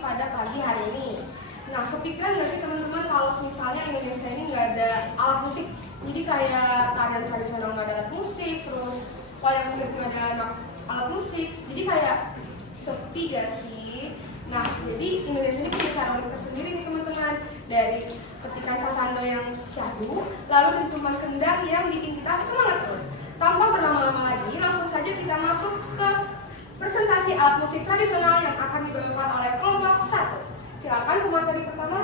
pada pagi hari ini. Nah, kepikiran nggak sih teman-teman kalau misalnya Indonesia ini nggak ada alat musik? Jadi kayak tarian tradisional nggak ada alat musik, terus wayang kulit nggak ada alat musik, jadi kayak sepi gak sih? Nah, jadi Indonesia ini punya cara unik tersendiri nih teman-teman. Dari petikan sasando yang syahdu, lalu dentuman kendang yang bikin kita semangat terus. Tanpa berlama-lama lagi, langsung saja kita masuk ke presentasi alat musik tradisional yang akan dibawakan oleh kelompok 1. Silakan pemateri pertama.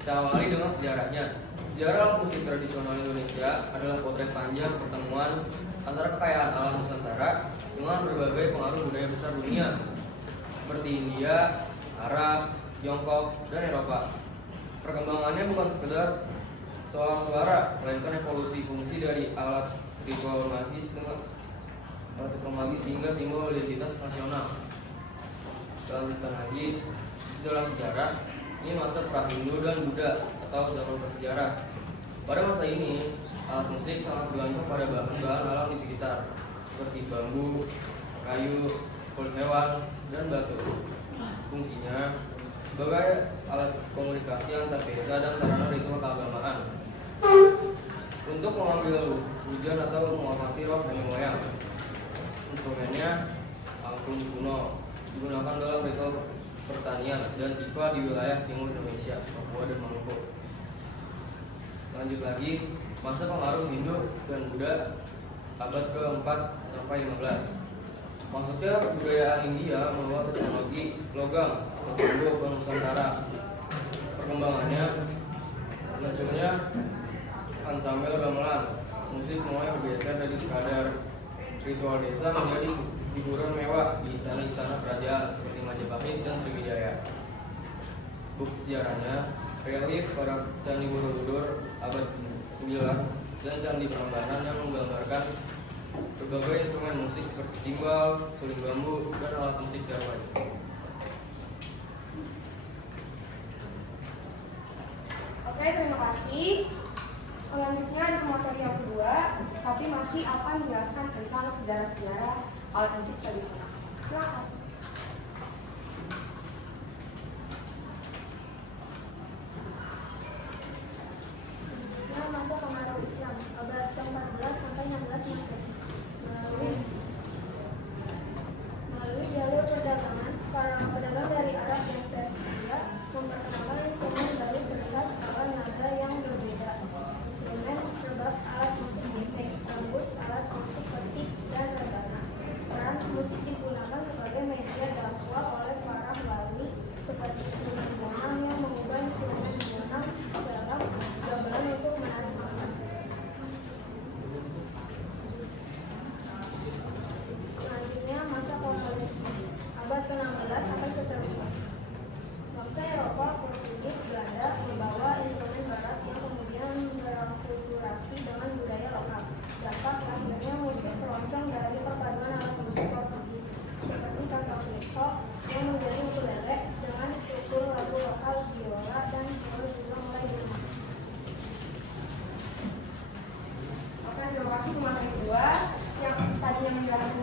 Kita awali dengan sejarahnya. Sejarah alat musik tradisional Indonesia adalah potret panjang pertemuan antara kekayaan alam Nusantara dengan berbagai pengaruh budaya besar dunia seperti India, Arab, Tiongkok, dan Eropa. Perkembangannya bukan sekedar soal suara, melainkan evolusi fungsi dari alat ritual magis hingga simbol identitas nasional. Lanjutkan lagi, dalam sejarah, ini masa pra-Hindu dan Buddha atau zaman prasejarah. Pada masa ini, alat musik sangat bergantung pada bahan-bahan alam di sekitar, seperti bambu, kayu, kulit hewan, dan batu. Fungsinya sebagai alat komunikasi antar desa dan sarana ritual keagamaan. Untuk mengambil hujan atau menghormati roh nenek moyang. Instrumennya angklung kuno digunakan dalam ritual pertanian dan tiba di wilayah timur Indonesia, Papua dan Maluku. Lanjut lagi, masa pengaruh Hindu dan Buddha abad ke-4 sampai 15. Masuknya budaya India membawa teknologi logam atau bambu ke Nusantara. Perkembangannya, munculnya ensemble gamelan. Musik mulai bergeser dari sekadar ritual desa menjadi hiburan mewah di istana-istana kerajaan seperti Majapahit dan Sriwijaya. Bukti sejarahnya, relief pada Candi Borobudur abad 9 dan Candi Prambanan yang menggambarkan berbagai instrumen musik seperti simbal, suling bambu, dan alat musik Jawa. Oke, terima kasih. Selanjutnya ada pemateri yang kedua, tapi masih akan menjelaskan tentang sejarah-sejarah alat musik tradisional. Silakan. Masa pengaruh Islam abad ke-14 sampai 16 Masehi. Melalui jalur perdagangan, para pedagang dari Arab dan Persia memperkenalkan instrumen baru serta skala nada yang berbeda. Instrumen berbab alat musik gesek, gambus, alat musik petik, dan rebana. Peran musik digunakan sebagai media dakwah oleh para wali seperti instrumen bonang yang mengubah instrumen bonang dalam gamelan untuk menarik massa. Selanjutnya masa kolonialisme abad ke-16 sampai seterusnya. Bangsa Eropa, Portugis, Belanda membawa instrumen barat yang kemudian berakulturasi dengan budaya lokal. Dapat lahirnya musik keroncong dari perpaduan alat musik Portugis seperti cantaflauta yang menjadi ukulele dengan struktur lagu lokal biola dan viol juga mulai bermain. Oke, terima kasih pemateri kedua yang tadinya menjelaskan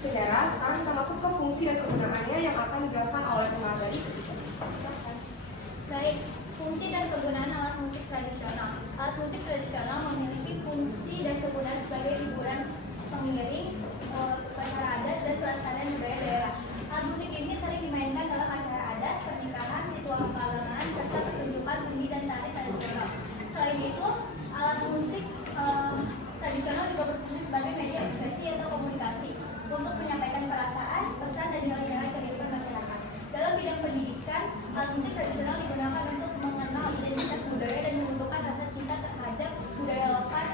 sejarah. Sekarang kita masuk ke fungsi dan kegunaannya yang akan dijelaskan oleh pemateri ketiga. Baik, fungsi dan kegunaan alat musik tradisional. Alat musik tradisional memiliki fungsi dan kegunaan sebagai hiburan pengiring, upacara adat, dan pelestarian budaya daerah. Alat musik ini sering dimainkan dalam acara adat, pernikahan, ritual keagamaan, serta pertunjukan seni dan tari tradisional. Selain itu, alat musik tradisional juga berfungsi sebagai media ekspresi atau komunikasi untuk menyampaikan perasaan, pesan, dan nilai-nilai kehidupan masyarakat. Dalam bidang pendidikan, alat musik tradisional digunakan untuk mengenal identitas budaya dan menentukan rasa cinta terhadap budaya lokal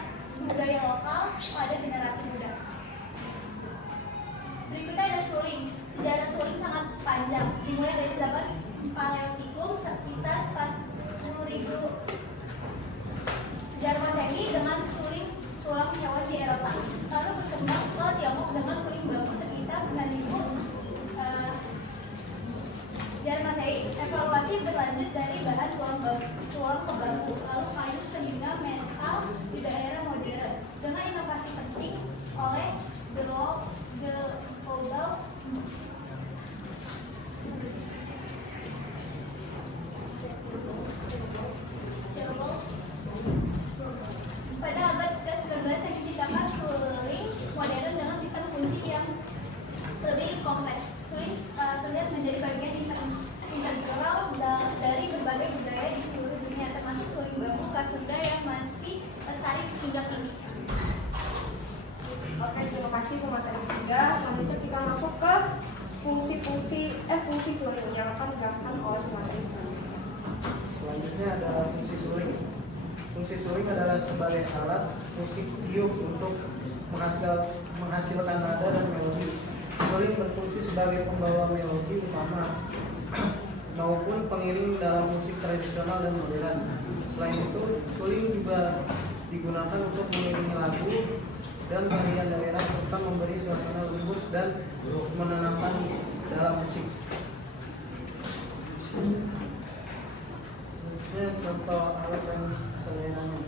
pada generasi muda. Berikutnya ada suling. Sejarah suling sangat panjang, dimulai dari zaman Paleolitikum sekitar 40.000 sejarah Masehi dengan suling tulang hewan di Eropa. Lalu berkembang ke Tiongkok dengan suling bambu sekitar 9.000 sejarah Masehi. Evaluasi berlanjut dari bahan tulang ke bambu, lalu kayu sehingga metal di daerah modern. Dengan inovasi penting oleh suling yang akan dijelaskan oleh materi selanjutnya. Selanjutnya ada fungsi suling. Fungsi suling adalah sebagai alat musik tiup untuk menghasilkan nada dan melodi. Suling berfungsi sebagai pembawa melodi utama maupun pengiring dalam musik tradisional dan modern. Selain itu, suling juga digunakan untuk mengiringi lagu dan tarian daerah serta memberi suasana lembut dan menenangkan dalam musik. Selanjutnya contoh alat dan salurannya.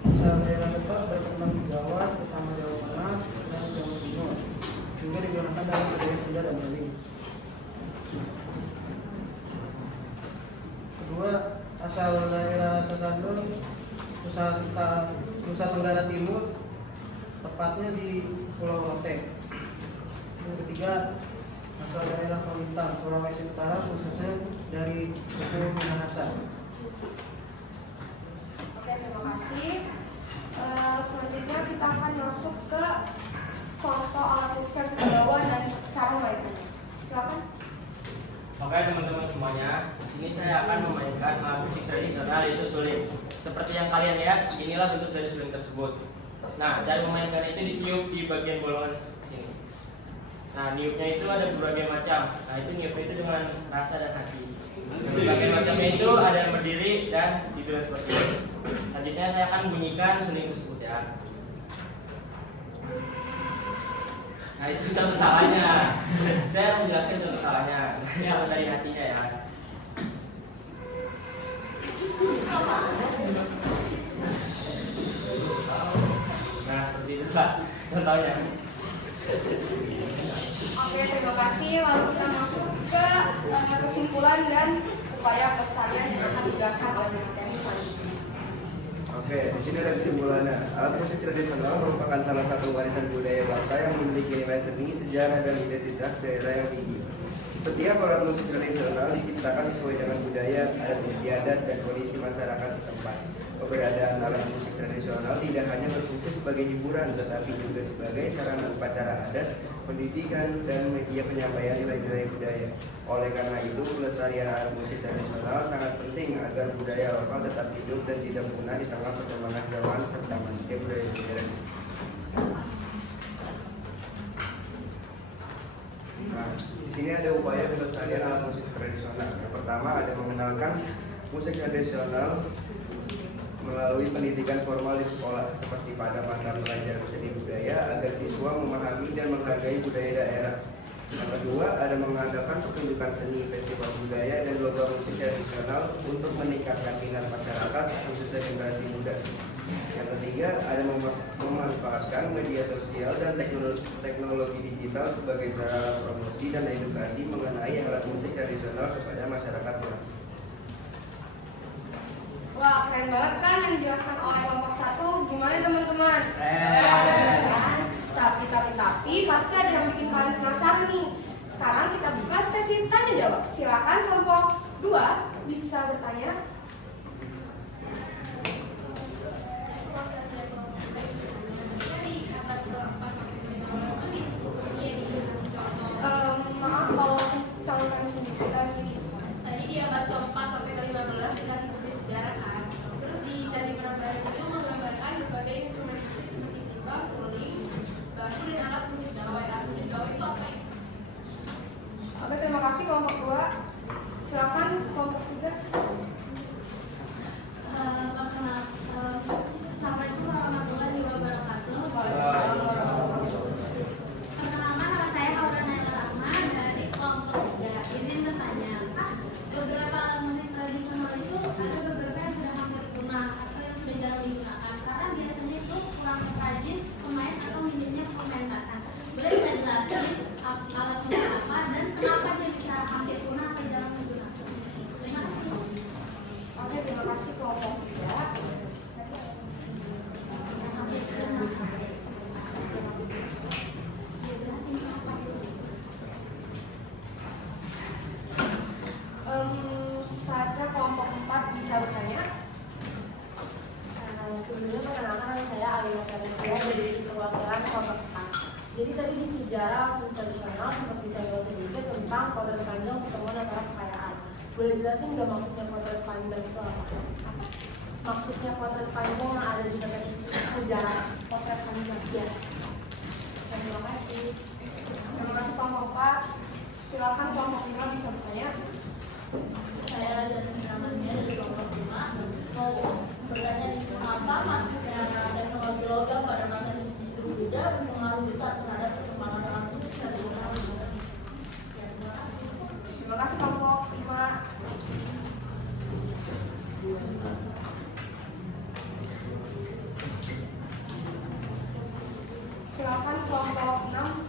Saluran dekat berkembang di Jawa, terutama Jawa Tengah dan Jawa Timur. Juga digunakan dalam budaya Sunda dan Bali. Kedua, asal daerah Sasando, Nusa Tenggara Timur, tepatnya di Pulau Rote. Yang ketiga, asal daerah Kuitang, Sulawesi Utara, khususnya dari suku Minahasa. Oke, terima kasih. Selanjutnya kita akan masuk ke contoh alat musik yang kita bawa dan cara memainkannya. Silakan. Oke teman-teman semuanya, di sini saya akan memainkan alat musik tradisional yaitu suling. Seperti yang kalian lihat, inilah bentuk dari suling tersebut. Nah, cara memainkan itu ditiup di bagian bolongan sini. Nah, niupnya itu ada berbagai macam. Nah, itu niupnya itu dengan rasa dan hati. Berbagai macamnya itu ada yang berdiri dan dibilang seperti ini. Selanjutnya saya akan bunyikan suling tersebut ya. Nah, itu contoh salahnya. Saya akan menjelaskan contoh salahnya. Ini apa dari hatinya ya. Nah, seperti itu Pak contohnya. Oke, terima kasih. Lalu kita masuk ke kesimpulan dan upaya pelestarian yang akan dijelaskan oleh materi selanjutnya. Oke, di sini ada kesimpulannya. Alat musik tradisional merupakan salah satu warisan budaya bangsa yang memiliki nilai seni, sejarah, dan identitas daerah yang tinggi. Setiap alat musik tradisional diciptakan sesuai dengan budaya, adat istiadat, dan kondisi masyarakat setempat. Keberadaan alat musik tradisional tidak hanya berfungsi sebagai hiburan, tetapi juga sebagai sarana upacara adat, pendidikan, dan media penyampaian nilai-nilai budaya. Oleh karena itu, pelestarian alat musik tradisional sangat penting agar budaya lokal tetap hidup dan tidak punah di tengah perkembangan zaman serta masuknya budaya modern. Nah, di sini ada upaya pelestarian alat musik tradisional. Yang pertama ada mengenalkan musik tradisional melalui pendidikan formal di sekolah seperti pada mata pelajaran seni budaya agar siswa memahami dan menghargai budaya daerah. Yang kedua ada mengadakan pertunjukan seni, festival budaya, dan lomba musik tradisional untuk meningkatkan minat masyarakat khususnya generasi muda. Yang ketiga ada memanfaatkan media sosial dan teknologi digital sebagai cara promosi dan edukasi mengenai alat musik tradisional kepada masyarakat luas. Wah, keren banget kan yang dijelaskan oleh kelompok 1. Gimana teman-teman? Tapi pasti ada yang bikin kalian penasaran nih. Sekarang kita buka sesi tanya jawab. Silakan kelompok 2 bisa bertanya. Maaf kalau calonkan sedikit. Tadi di abad ke-4 sampai ke-15 dikasih buku sejarah kan. Terus di Candi Prambanan itu menggambarkan berbagai instrumen musik seperti simbal, suling, batu, dan alat musik gawai. Alat musik gawai itu apa ya? Oke, terima kasih kelompok 2. Silakan kelompok 3. alat musik tradisional seperti saya sedikit tentang potret panjang pertemuan antara kekayaan. Boleh jelasin nggak maksudnya potret panjang itu apa? Maksudnya potret panjang yang ada di dalam sejarah potret panjang ya. Terima kasih. Terima kasih kelompok 4. Silakan kelompok 5 bisa bertanya. Saya dari namanya dari kelompok 5 mau bertanya apa maksudnya teknologi logam pada masa Buddha berpengaruh besar terhadap perkembangan alat musik tradisional. Terima kasih kelompok 5. Silakan kelompok 6.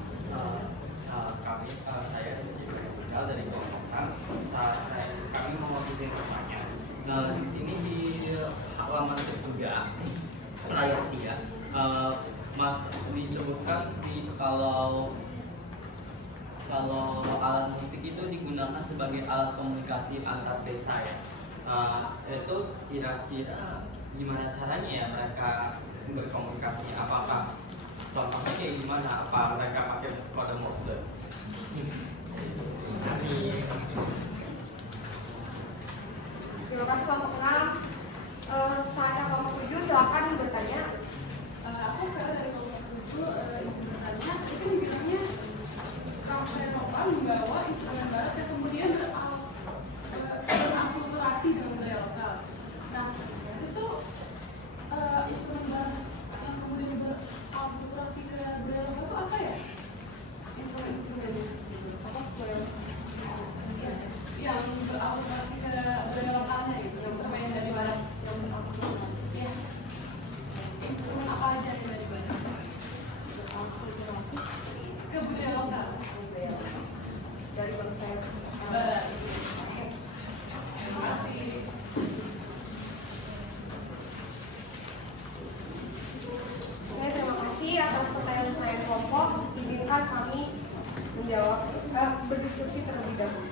Saya Rizky dari kelompok 6. Kami mau ngisi pertanyaan. Nah, di sini di halaman ketiga terakhir dia, Mas disebutkan kalau alat musik itu digunakan sebagai alat komunikasi antar desa ya. Itu kira-kira gimana caranya ya mereka berkomunikasinya? Apakah contohnya kayak gimana? Apa mereka pakai kode Morse? Terima kasih kelompok 6. Saya kelompok 7 silakan bertanya. Aku dari kelompok 7 izin bertanya, itu dibilangnya Rafael Nova membawa instrumen barat yang kemudian berakulturasi dengan budaya lokal. Nah, itu instrumen barat yang kemudian berakulturasi ke budaya lokal itu apa ya? Instrumen apa? Yang berakulturasi ke budaya lokalnya gitu. Instrumen yang dari barat. Ya. Instrumen apa aja yang dari barat? Ke budaya lokal. Dari konsep Barat. Terima kasih. Oke, terima kasih atas pertanyaan saya kelompok. Izinkan kami menjawab berdiskusi terlebih dahulu.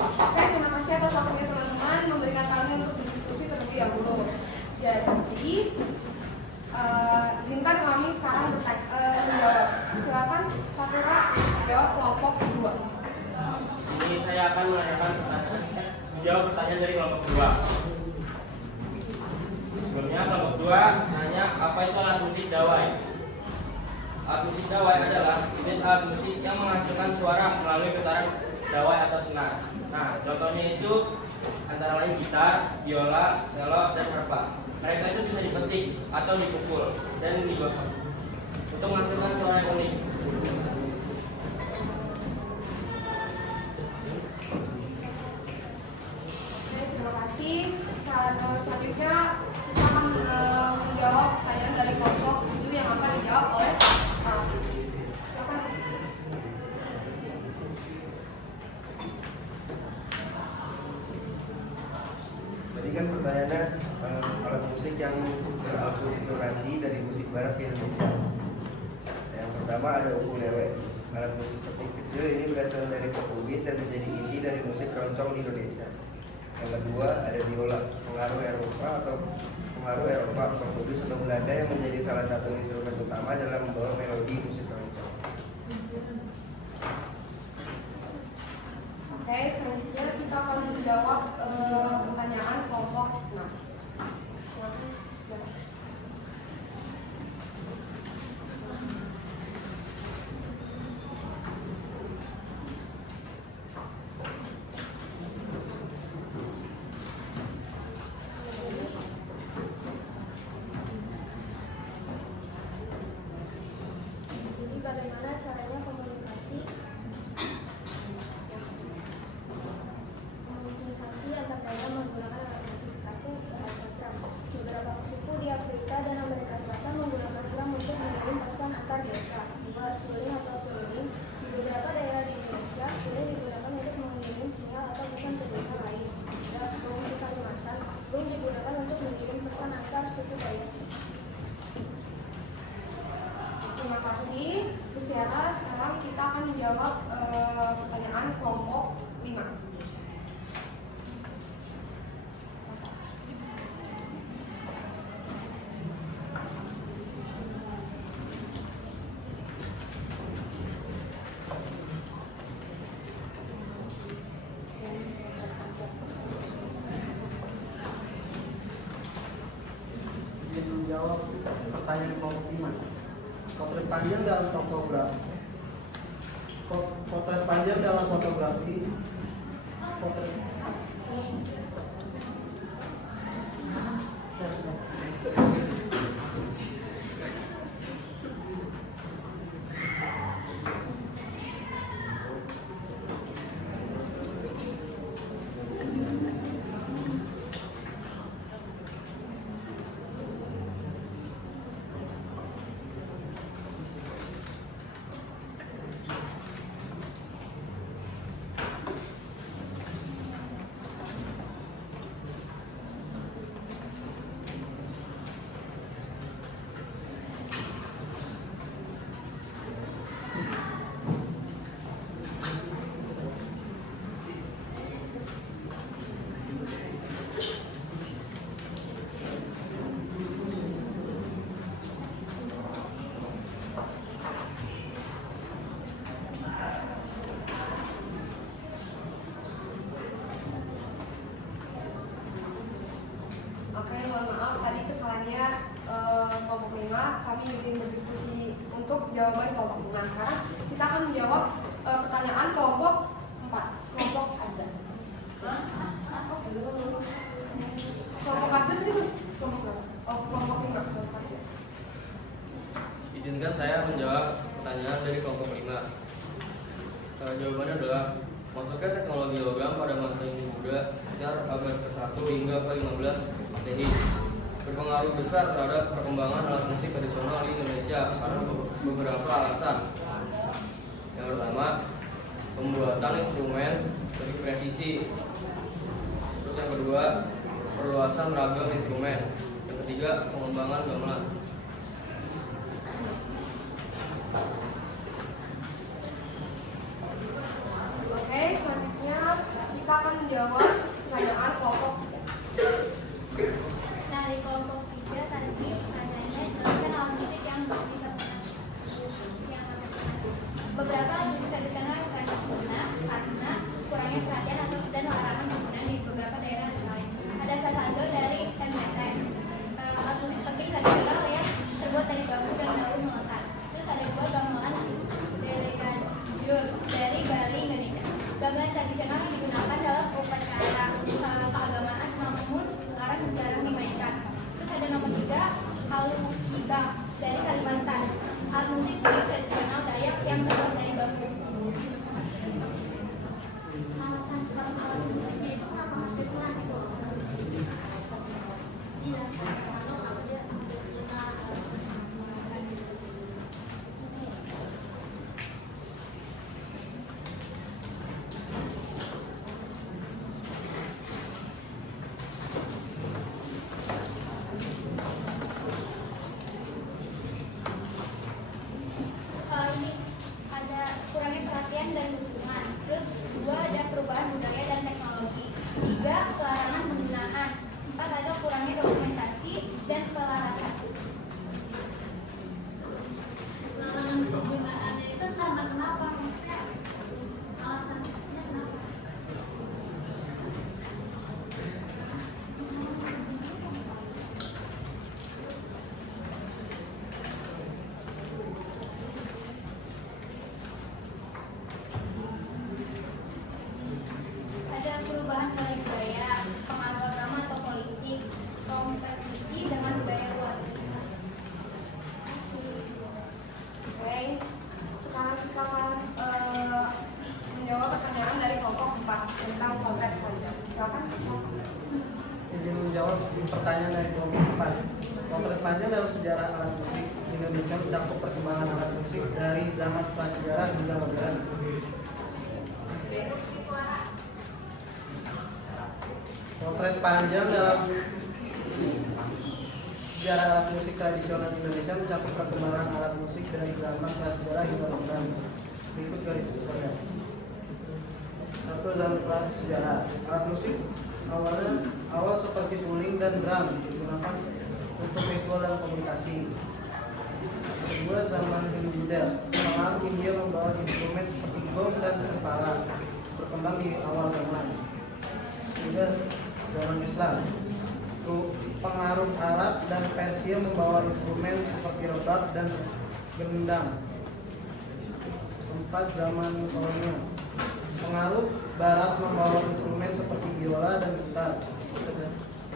Oke, terima kasih atas waktunya teman-teman memberikan kami untuk berdiskusi terlebih dahulu. Jadi, izinkan kami sekarang menjawab. Silakan Sakura jawab kelompok 2. Ini saya akan menanyakan menjawab pertanyaan dari kelompok 2. Sebelumnya kelompok 2 nanya apa itu alat musik dawai. Alat musik dawai adalah unit alat musik yang menghasilkan suara melalui getaran dawai atau senar. Nah, contohnya itu antara lain gitar, biola, cello, dan harpa. Mereka itu bisa dipetik atau dipukul dan digosok untuk menghasilkan suara yang unik. Oke, terima kasih. Selanjutnya kita akan menjawab pertanyaan dari kelompok 7 yang akan dijawab oleh silakan. Tadi kan pertanyaannya alat musik yang berakulturasi dari musik barat ke Indonesia. Yang pertama ada ukulele. Alat musik petik kecil ini berasal dari Portugis dan menjadi inti dari musik keroncong di Indonesia. Yang kedua ada biola, pengaruh Eropa, Portugis atau Belanda yang menjadi salah satu instrumen utama dalam membawa melodi musik keroncong. Oke, selanjutnya kita akan menjawab pertanyaan kelompok 6. Jadi bagaimana caranya komunikasi antar daerah menggunakan alat musik? Satu, bahasa drum. Beberapa suku di Afrika dan Amerika Selatan menggunakan drum untuk mengirim pesan antar desa. Dua, suling atau seruling. Di beberapa daerah di Indonesia, suling digunakan untuk mengirim sinyal atau pesan ke desa lain. Tiga, gong di Kalimantan. Gong digunakan untuk mengirim pesan antar suku Dayak. Terima kasih, Gustiara. Sekarang kita akan menjawab pertanyaan kelompok 5. Izin menjawab pertanyaan kelompok 5. Potret panjang dalam topografi. Potret panjang dalam fotografi. Potret Oke, mohon maaf tadi kesalahannya kelompok 5. Kami izin berdiskusi untuk jawaban kelompok 5. Sekarang kita akan menjawab pertanyaan kelompok 4. Kelompok Azan. Kelompok Azan tadi kelompok berapa? Oh, kelompok 5. Kelompok Azan. Izinkan saya menjawab pertanyaan dari kelompok 5. Jawabannya adalah masuknya teknologi logam pada masa Hindu Buddha sekitar abad ke-1 hingga ke-15 Masehi berpengaruh besar terhadap perkembangan alat musik tradisional di Indonesia karena beberapa alasan. Yang pertama, pembuatan instrumen lebih presisi. Terus yang kedua, perluasan ragam instrumen. Yang ketiga, pengembangan gamelan. Oke, selanjutnya kita akan menjawab pertanyaan kelompok 3. Nah, di kelompok 3 tadi pertanyaannya sebutkan alat musik yang bisa beberapa alat musik tradisional yang sering digunakan karena kurangnya perhatian atau dan larangan penggunaan di beberapa daerah lain. Ada salah satu dari MPT, alat musik penting tradisional yang zaman prasejarah hingga modern. Potret panjang dalam sejarah alat musik tradisional Indonesia mencakup perkembangan alat musik dari zaman prasejarah hingga modern. Berikut garis besarnya. 1. Zaman prasejarah. Alat musik awal seperti suling dan drum digunakan untuk ritual dan komunikasi. 2. Zaman Hindu-Buddha. Orang India membawa instrumen seperti gong dan cempala berkembang di awal zaman. 3. Zaman Islam. Pengaruh Arab dan Persia membawa instrumen seperti rebab dan gendang. 4. Zaman kolonial. Pengaruh Barat membawa instrumen seperti biola dan gitar,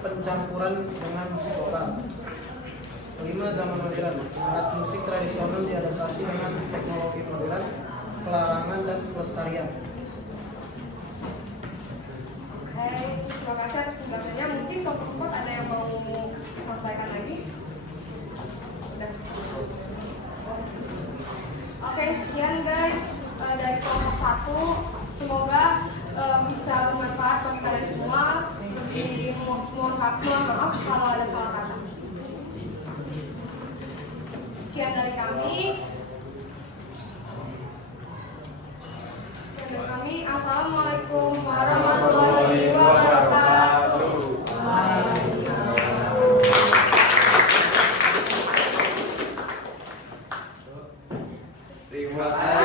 pencampuran dengan musik vokal. 5. Zaman modern. Alat musik tradisional diadaptasi dengan teknologi modern, pelarangan dan pelestarian. Terima kasih atas penjelasannya. Mungkin kelompok ada yang mau sampaikan lagi? Udah. Oke, sekian guys dari kelompok 1. Semoga bisa bermanfaat bagi kalian semua. Mohon maaf kalau ada salah kata. Sekian dari kami. Assalamualaikum warahmatullahi wabarakatuh. Terima kasih.